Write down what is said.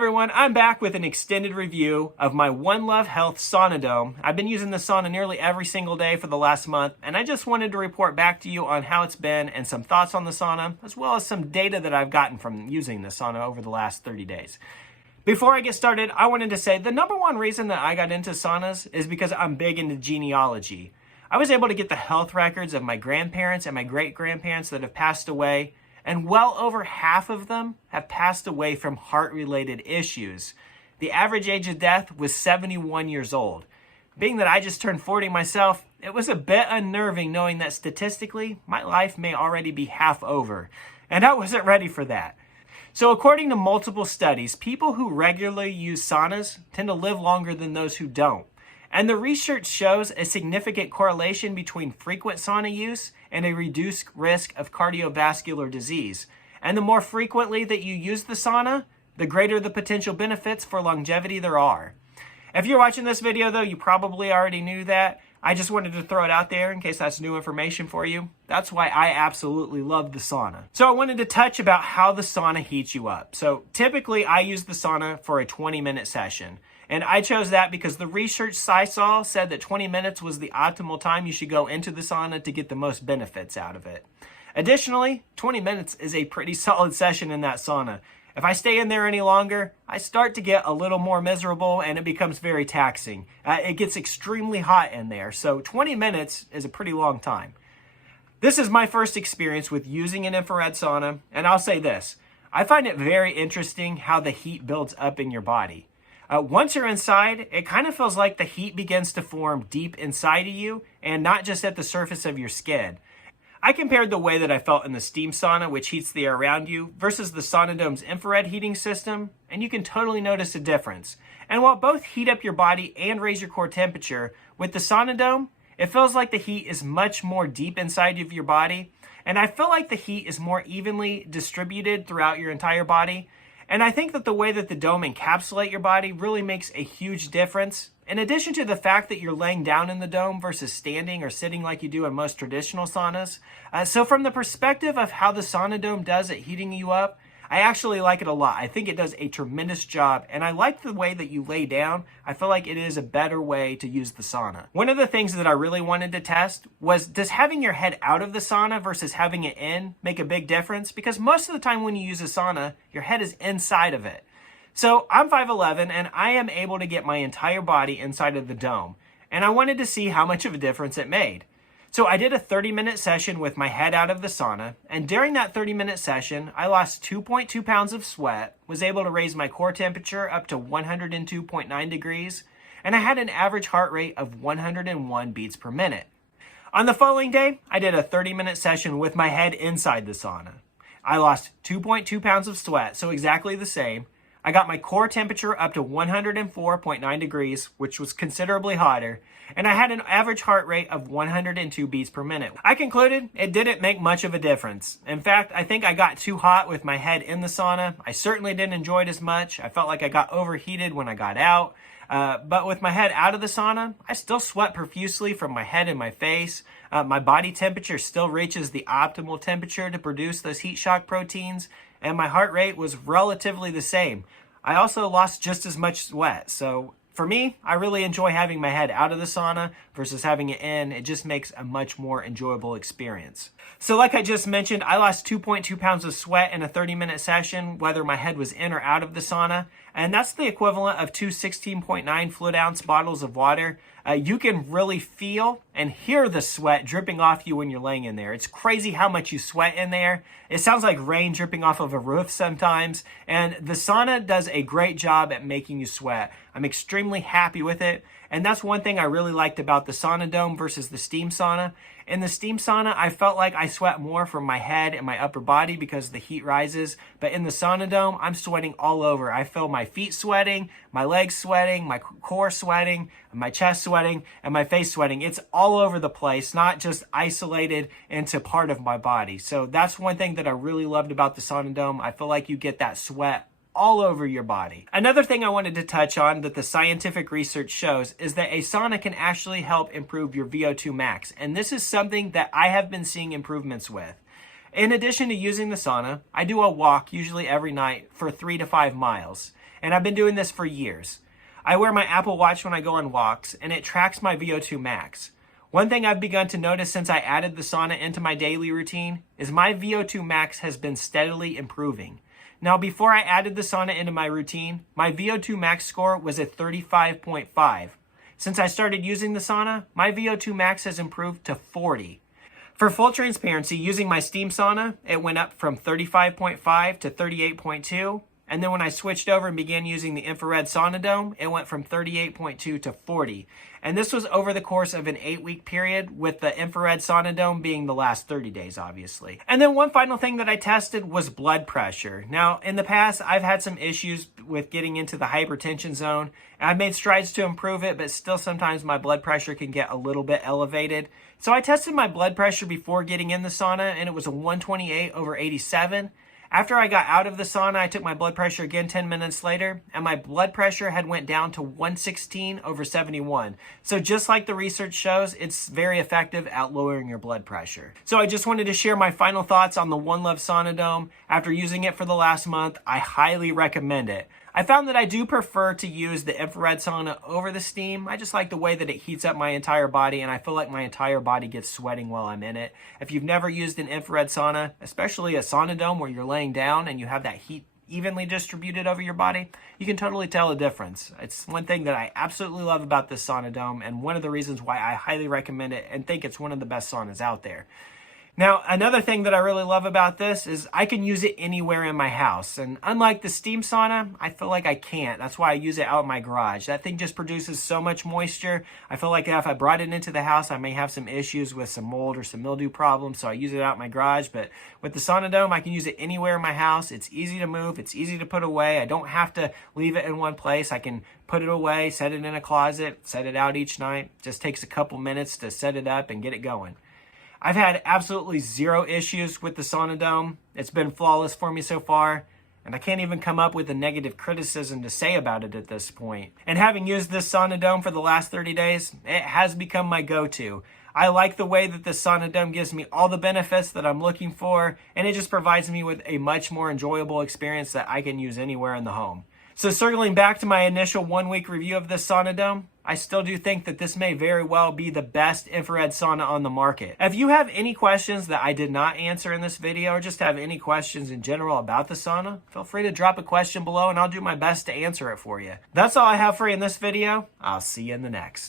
everyone, I'm back with an extended review of my One Love Health Sauna Dome. I've been using the sauna nearly every single day for the last month, and I just wanted to report back to you on how it's been and some thoughts on the sauna, as well as some data that I've gotten from using the sauna over the last 30 days. Before I get started, I wanted to say the number one reason that I got into saunas is because I'm big into genealogy. I was able to get the health records of my grandparents and my great-grandparents that have passed away, and well over half of them have passed away from heart-related issues. The average age of death was 71 years old. Being that I just turned 40 myself, it was a bit unnerving knowing that statistically, my life may already be half over, and I wasn't ready for that. So according to multiple studies, people who regularly use saunas tend to live longer than those who don't. And the research shows a significant correlation between frequent sauna use and a reduced risk of cardiovascular disease. And the more frequently that you use the sauna, the greater the potential benefits for longevity there are. If you're watching this video though, you probably already knew that. I just wanted to throw it out there in case that's new information for you. That's why I absolutely love the sauna. So I wanted to touch about how the sauna heats you up. So typically I use the sauna for a 20-minute session. And I chose that because the research I saw said that 20 minutes was the optimal time you should go into the sauna to get the most benefits out of it. Additionally, 20 minutes is a pretty solid session in that sauna. If I stay in there any longer, I start to get a little more miserable and it becomes very taxing. It gets extremely hot in there, so 20 minutes is a pretty long time. This is my first experience with using an infrared sauna, and I'll say this. I find it very interesting how the heat builds up in your body. Once you're inside, it kind of feels like the heat begins to form deep inside of you and not just at the surface of your skin. I compared the way that I felt in the steam sauna, which heats the air around you, versus the Sauna Dome's infrared heating system, and you can totally notice a difference. And while both heat up your body and raise your core temperature, with the Sauna Dome, it feels like the heat is much more deep inside of your body, and I feel like the heat is more evenly distributed throughout your entire body. And I think that the way that the dome encapsulates your body really makes a huge difference. In addition to the fact that you're laying down in the dome versus standing or sitting like you do in most traditional saunas. So from the perspective of how the sauna dome does at heating you up, I actually like it a lot. I think it does a tremendous job, and I like the way that you lay down. I feel like it is a better way to use the sauna. One of the things that I really wanted to test was, does having your head out of the sauna versus having it in make a big difference? Because most of the time when you use a sauna, your head is inside of it. So I'm 5'11", and I am able to get my entire body inside of the dome, and I wanted to see how much of a difference it made. So I did a 30-minute session with my head out of the sauna, and during that 30-minute session, I lost 2.2 pounds of sweat, was able to raise my core temperature up to 102.9 degrees, and I had an average heart rate of 101 beats per minute. On the following day, I did a 30-minute session with my head inside the sauna. I lost 2.2 pounds of sweat, so exactly the same. I got my core temperature up to 104.9 degrees, which was considerably hotter, and I had an average heart rate of 102 beats per minute. I concluded it didn't make much of a difference. In fact, I think I got too hot with my head in the sauna. I certainly didn't enjoy it as much. I felt like I got overheated when I got out. But with my head out of the sauna, I still sweat profusely from my head and my face. My body temperature still reaches the optimal temperature to produce those heat shock proteins, and my heart rate was relatively the same. I also lost just as much sweat. So for me, I really enjoy having my head out of the sauna versus having it in. It just makes a much more enjoyable experience. So like I just mentioned, I lost 2.2 pounds of sweat in a 30-minute session, whether my head was in or out of the sauna. And that's the equivalent of two 16.9 fluid ounce bottles of water. You can really feel and hear the sweat dripping off you when you're laying in there. It's crazy how much you sweat in there. It sounds like rain dripping off of a roof sometimes. And the sauna does a great job at making you sweat. I'm extremely happy with it. And that's one thing I really liked about the sauna dome versus the steam sauna. In the steam sauna, I felt like I sweat more from my head and my upper body because the heat rises. But in the sauna dome, I'm sweating all over. I feel my feet sweating, my legs sweating, my core sweating, my chest sweating, and my face sweating. It's all over the place, not just isolated into part of my body. So that's one thing that I really loved about the sauna dome. I feel like you get that sweat all over your body. Another thing I wanted to touch on that the scientific research shows is that a sauna can actually help improve your VO2 max. And this is something that I have been seeing improvements with. In addition to using the sauna, I do a walk usually every night for 3 to 5 miles, and I've been doing this for years. I wear my Apple Watch when I go on walks, and it tracks my VO2 max. One thing I've begun to notice since I added the sauna into my daily routine is my VO2 max has been steadily improving. Now, before I added the sauna into my routine, my VO2 max score was at 35.5. Since I started using the sauna, my VO2 max has improved to 40. For full transparency, using my steam sauna, it went up from 35.5 to 38.2. And then when I switched over and began using the infrared sauna dome, it went from 38.2 to 40. And this was over the course of an 8-week period, with the infrared sauna dome being the last 30 days, obviously. And then one final thing that I tested was blood pressure. Now, in the past, I've had some issues with getting into the hypertension zone. I've made strides to improve it, but still sometimes my blood pressure can get a little bit elevated. So I tested my blood pressure before getting in the sauna, and it was a 128/87. After I got out of the sauna, I took my blood pressure again 10 minutes later, and my blood pressure had went down to 116/71. So just like the research shows, it's very effective at lowering your blood pressure. So I just wanted to share my final thoughts on the One Love Sauna Dome. After using it for the last month, I highly recommend it. I found that I do prefer to use the infrared sauna over the steam. I just like the way that it heats up my entire body, and I feel like my entire body gets sweating while I'm in it. If you've never used an infrared sauna, especially a sauna dome where you're laying down and you have that heat evenly distributed over your body, you can totally tell the difference. It's one thing that I absolutely love about this sauna dome, and one of the reasons why I highly recommend it and think it's one of the best saunas out there. Now, another thing that I really love about this is I can use it anywhere in my house. And unlike the steam sauna, I feel like I can't. That's why I use it out in my garage. That thing just produces so much moisture. I feel like if I brought it into the house, I may have some issues with some mold or some mildew problems. So I use it out in my garage. But with the sauna dome, I can use it anywhere in my house. It's easy to move. It's easy to put away. I don't have to leave it in one place. I can put it away, set it in a closet, set it out each night. Just takes a couple minutes to set it up and get it going. I've had absolutely zero issues with the sauna dome. It's been flawless for me so far, and I can't even come up with a negative criticism to say about it at this point. And having used this sauna dome for the last 30 days, it has become my go-to. I like the way that the sauna dome gives me all the benefits that I'm looking for, and it just provides me with a much more enjoyable experience that I can use anywhere in the home. So circling back to my initial 1-week review of this sauna dome, I still do think that this may very well be the best infrared sauna on the market. If you have any questions that I did not answer in this video, or just have any questions in general about the sauna, feel free to drop a question below and I'll do my best to answer it for you. That's all I have for you in this video. I'll see you in the next.